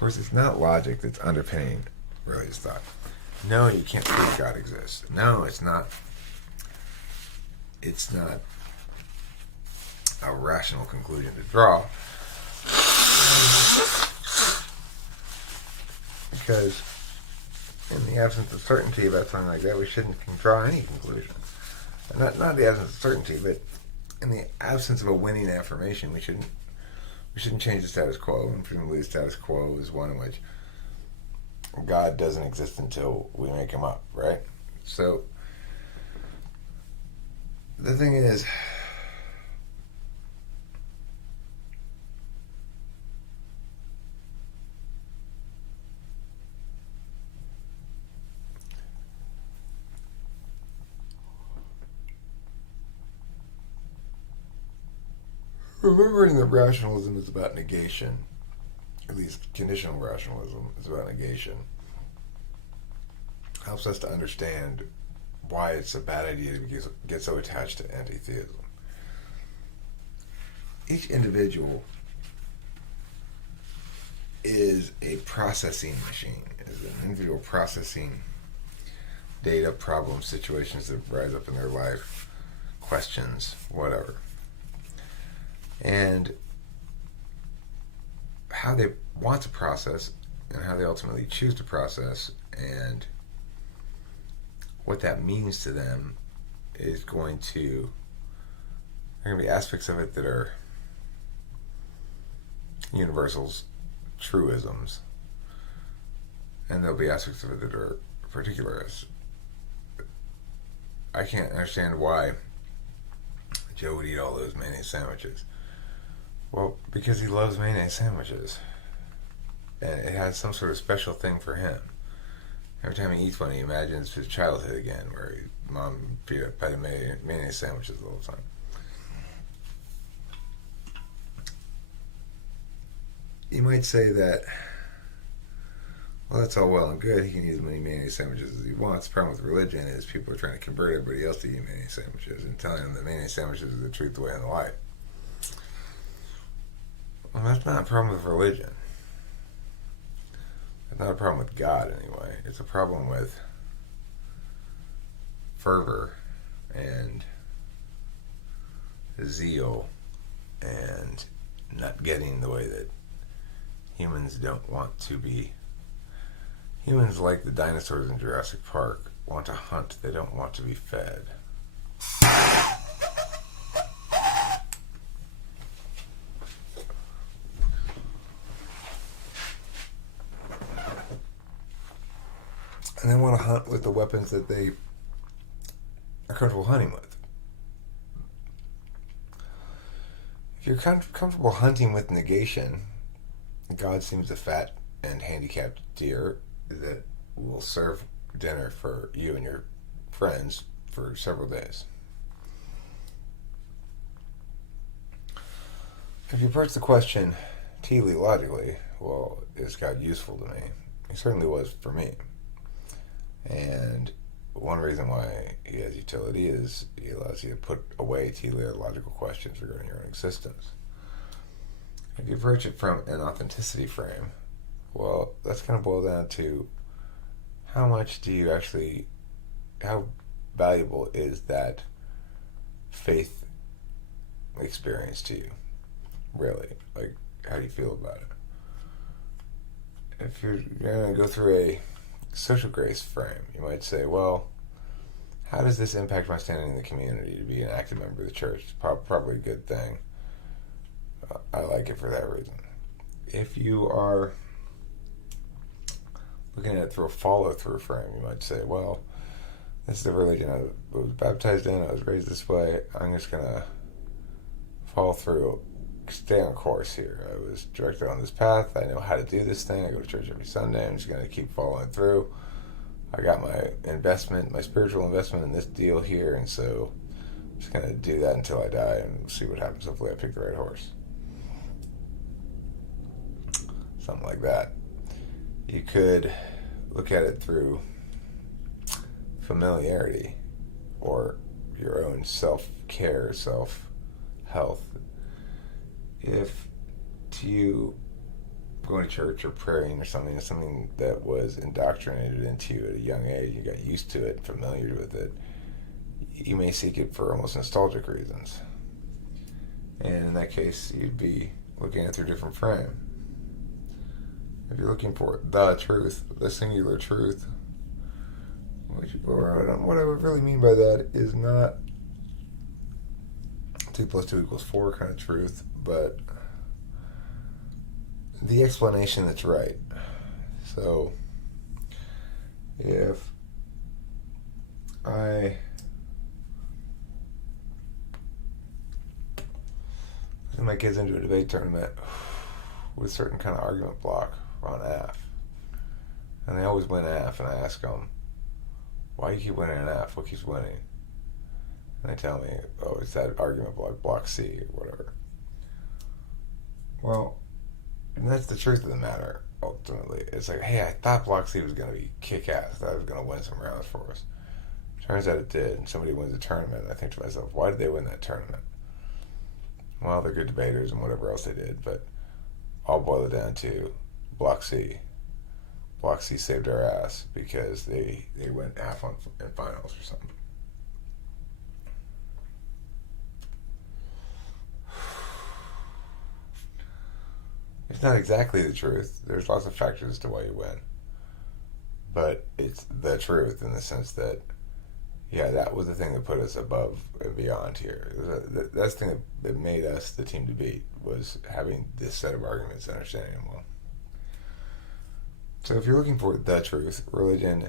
course, it's not logic that's underpinning really his thought. No, you can't prove God exists. No, it's not. It's not a rational conclusion to draw. Because in the absence of certainty about something like that, we shouldn't draw any conclusion. Not the absence of certainty, but in the absence of a winning affirmation, we shouldn't change the status quo. And presumably the status quo is one in which God doesn't exist until we make him up, right? So the thing is, remembering that rationalism is about negation, at least conditional rationalism is about negation, helps us to understand why it's a bad idea to get so attached to anti-theism. Each individual is a processing machine, is an individual processing data, problems, situations that rise up in their life, questions, whatever. And how they want to process and how they ultimately choose to process and what that means to them is there are going to be aspects of it that are universals, truisms, and there'll be aspects of it that are particularists. I can't understand why Joe would eat all those mayonnaise sandwiches. Well, because he loves mayonnaise sandwiches. And it has some sort of special thing for him. Every time he eats one, he imagines his childhood again, where his mom beat up by the mayonnaise sandwiches the whole time. You might say that, well, that's all well and good. He can eat as many mayonnaise sandwiches as he wants. The problem with religion is people are trying to convert everybody else to eat mayonnaise sandwiches and telling them that mayonnaise sandwiches are the truth, the way, and the light. Well, that's not a problem with religion. It's not a problem with God, anyway. It's a problem with fervor and zeal and not getting the way that humans don't want to be. Humans, like the dinosaurs in Jurassic Park, want to hunt. They don't want to be fed. And they want to hunt with the weapons that they are comfortable hunting with. If you're comfortable hunting with negation, God seems a fat and handicapped deer that will serve dinner for you and your friends for several days. If you approach the question teleologically, well, is God useful to me? He certainly was for me. And one reason why he has utility is he allows you to put away teleological questions regarding your own existence. If you approach it from an authenticity frame, well, that's going to boil down to how valuable is that faith experience to you, really? Like, how do you feel about it? If you're going to go through a social grace frame, you might say, well, how does this impact my standing in the community to be an active member of the church? It's probably a good thing. I like it for that reason. If you are looking at it through a follow-through frame, you might say, well, this is the religion I was baptized in, I was raised this way, I'm just going to follow through, stay on course here. I was directed on this path, I know how to do this thing, I go to church every Sunday, I'm just going to keep following through. I got my investment, my spiritual investment in this deal here, and so I'm just going to do that until I die and see what happens. Hopefully I pick the right horse. Something like that. You could look at it through familiarity or your own self-care, self-health. If to you going to church or praying or something is something that was indoctrinated into you at a young age. You got used to it, familiar with it. You may seek it for almost nostalgic reasons. And in that case, you'd be looking at it through a different frame. If you're looking for the truth, the singular truth, what I would really mean by that is not 2 plus 2 equals 4 kind of truth, but the explanation that's right. So, if I send my kids into a debate tournament with a certain kind of argument block on AF, and they always win AF, and I ask them, why do you keep winning an AF? What keeps winning? And they tell me, oh, it's that argument block C, or whatever. Well, and that's the truth of the matter, ultimately. It's like, hey, I thought block C was going to be kick-ass. I thought it was going to win some rounds for us. Turns out it did, and somebody wins a tournament, and I think to myself, why did they win that tournament? Well, they're good debaters and whatever else they did, but I'll boil it down to block C. Block C saved our ass because they went half on in finals or something. It's not exactly the truth. There's lots of factors as to why you win. But it's the truth in the sense that, yeah, that was the thing that put us above and beyond here. That's the thing that made us the team to beat, was having this set of arguments and understanding them well. So if you're looking for the truth, religion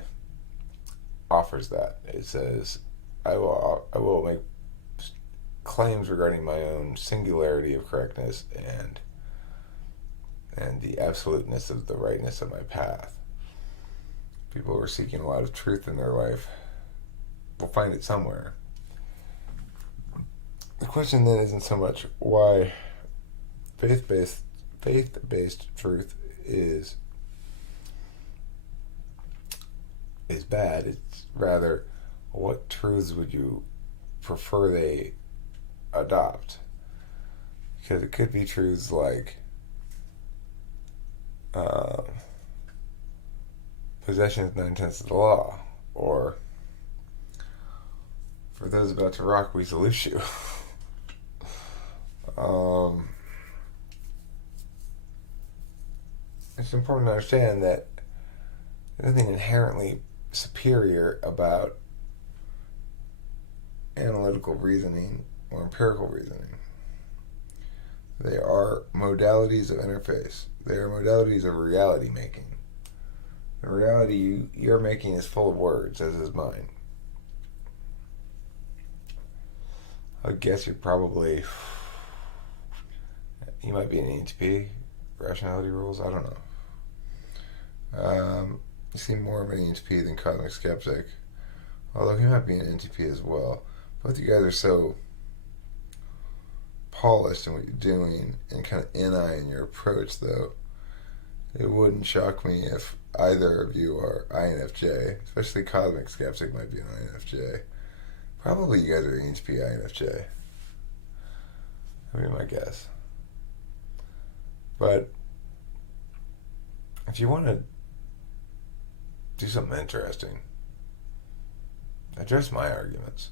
offers that. It says, I will make claims regarding my own singularity of correctness and the absoluteness of the rightness of my path. People who are seeking a lot of truth in their life will find it somewhere. The question then isn't so much why faith-based truth is bad. It's rather, what truths would you prefer they adopt? Because it could be truths like possession is 9/10 of the law, or for those about to rock, we salute you. It's important to understand that there's nothing inherently superior about analytical reasoning or empirical reasoning. They are modalities of interface. They are modalities of reality making. The reality you're making is full of words, as is mine. I guess you might be an ENTP, rationality rules, I don't know. You seem more of an ENTP than cosmic skeptic, although he might be an NTP as well. Both you guys are so polished in what you're doing and kind of NI in your approach, though. It wouldn't shock me if either of you are INFJ, especially cosmic skeptic might be an INFJ. Probably you guys are ENTP INFJ. That would be my guess. But if you want to do something interesting, address my arguments.